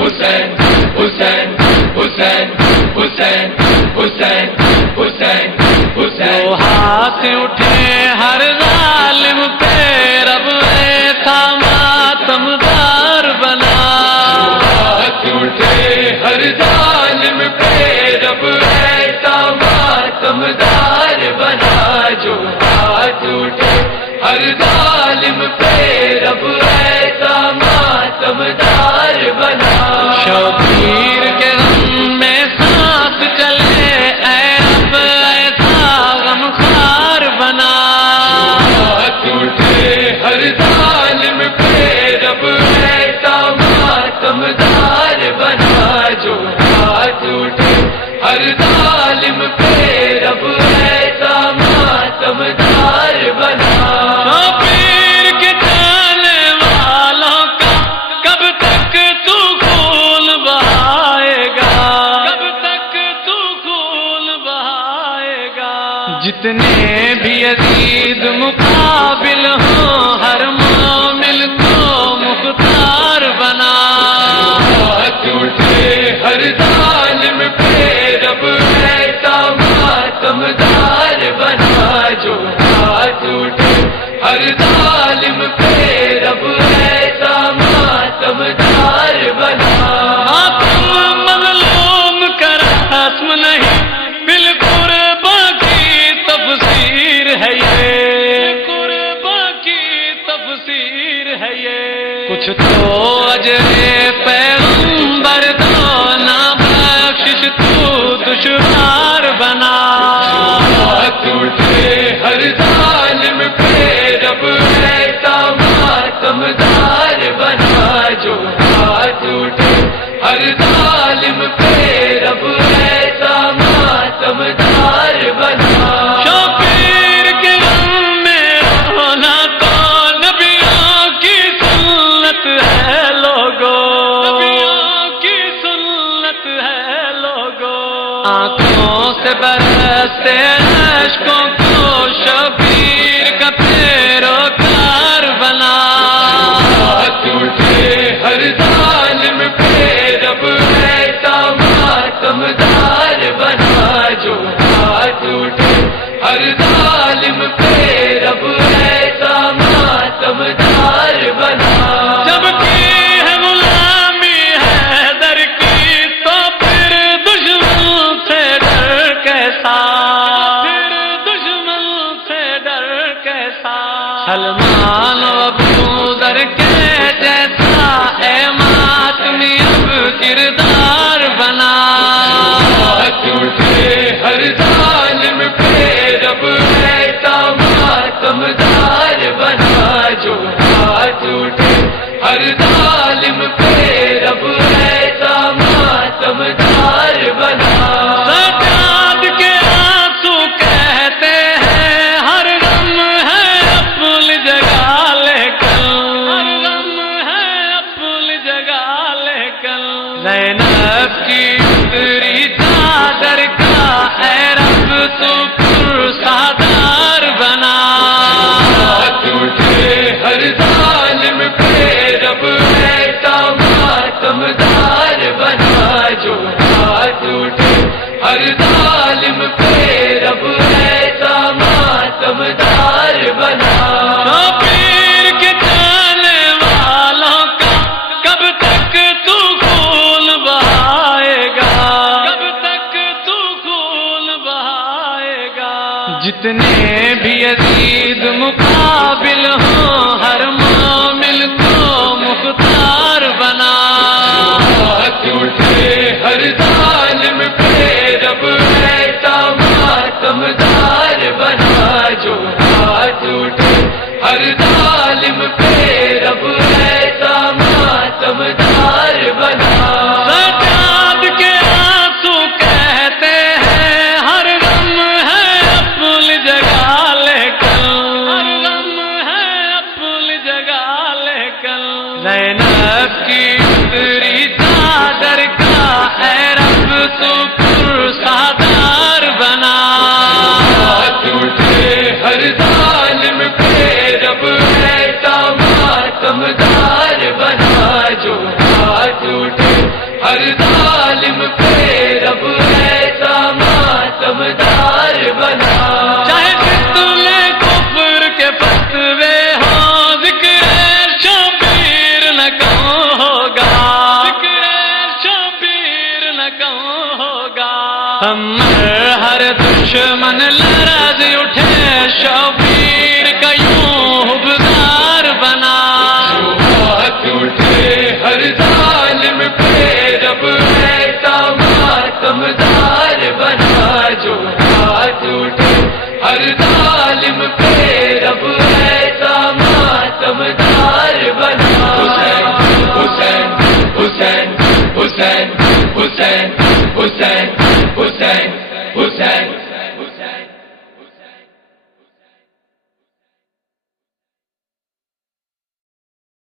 حسین حسین حسین حسین حسین حسین حسین ہاتھ اٹھے ہر ظالم پہ رب ایسا ماتمدار بنا، ہاتھ اٹھے ہر ظالم پہ رب ایسا ماتمدار بنا، جو ہاتھ اٹھے ہر ظالم پہ رب ایسا ماتمدار بنا، شبیر کے غم میں سانس چلے اے رب ایسا غمخوار بنا، ہاتھ اٹھے ہر ظالم پہ رب ایسا ماتمدار بنا، جو ہاتھ اٹھے ہر ظالم پہ رب ایسا ماتمدار بنا، شبیر کے جانے والوں کا کب تک تو خون بہائے گا، کب تک تو خون بہائے گا، جتنے بھی یزید مقابل ہوں ہر مومن کو مختار بنا، ہاتھ اٹھے ہر ظالم پہ رب ایسا ماتمدار بنا، جو ہاتھ اٹھے ہر ظالم پہ رب ایسا ماتمدار بنا، ماتم مظلوم کا رسم نہیں بالقربا کی تفسیر ہے یہ، قربا کی تفسیر ہے یہ، کچھ تو اجر پیغمبر دو نہ بخشش تو دشوار بنا، ہاتھ اٹھے ہر ظالم پہ رب ایسا ماتمدار بنا، جو ہاتھ اٹھے ہر ظالم پہ رب ایسا ماتمدار بنا، شبیر کے غم میں رونا تو نبیوں کی سنت ہے لوگو، نبیوں کی سنت ہے لوگو، آنکھوں سے برستے اشکوں کو شبیر کا پیروکار بنا، ہاتھ اٹھے ہر ظالم پہ رب ایسا ماتمدار بنا، جو ہاتھ اٹھے ہر ظالم پہ رب ایسا ماتمدار بنا، جب کی ہے غلامی حیدر کی تو پھر دشمن سے ڈر کیسا، پھر دشمن سے ڈر کیسا، سلمان و ابو ذر کے جیسا اے ماتمی اب کردار بنا، ہاتھ اٹھے ہر ظالم پہ رب ایسا ماتمدار بنا، جو ہاتھ اٹھے ہر ظالم پہ رب ایسا ماتمدار بنا، سجاد کے آنسو کہتے ہیں ہر غم ہے اپنی جگہ لے کر، ہر غم ہے اپنی جگہ لے کر، زینب کی اتری چادر کا اے رب تو پرسادار بنا، ہاتھ اٹھے ہر ظالم پہ رب ایسا ماتمدار بنا، جو ہاتھ اٹھے ہر ظالم پہ رب ایسا ماتمدار بنا، شبیر کے جانے والوں کا کب تک تو خون بہائے گا، کب تک تو خون بہائے گا، جتنے بھی یزید مقابل ہوں ہر مومن کو مختار بنا، ہاتھ اٹھے ہر ظالم پہ رب ایسا ماتمدار بنا، جو ہاتھ اٹھے ہر ظالم پہ رب ایسا ماتمدار بنا، سجاد کے آنسو کہتے ہیں ہر غم ہے اپنی جگہ ہر ظالم پہ رب ایسا ماتمدار بنا. چاہے فتنے کفر کے فتوے ہوں ذکر شبیر نہ کہوں ہوگا. ذکر شبیر نہ کہوں ہوگا. ہم ہر دشمن لرز اٹھے شبیر کا یوں حبدار بنا. ہاتھ اٹھے ہر ظالم پہ رب ایسا ماتمدار بنا. جو ہاتھ اٹھے ہر ظالم پہ رب ایسا ماتمدار بنا. حسین حسین حسین حسین حسین حسین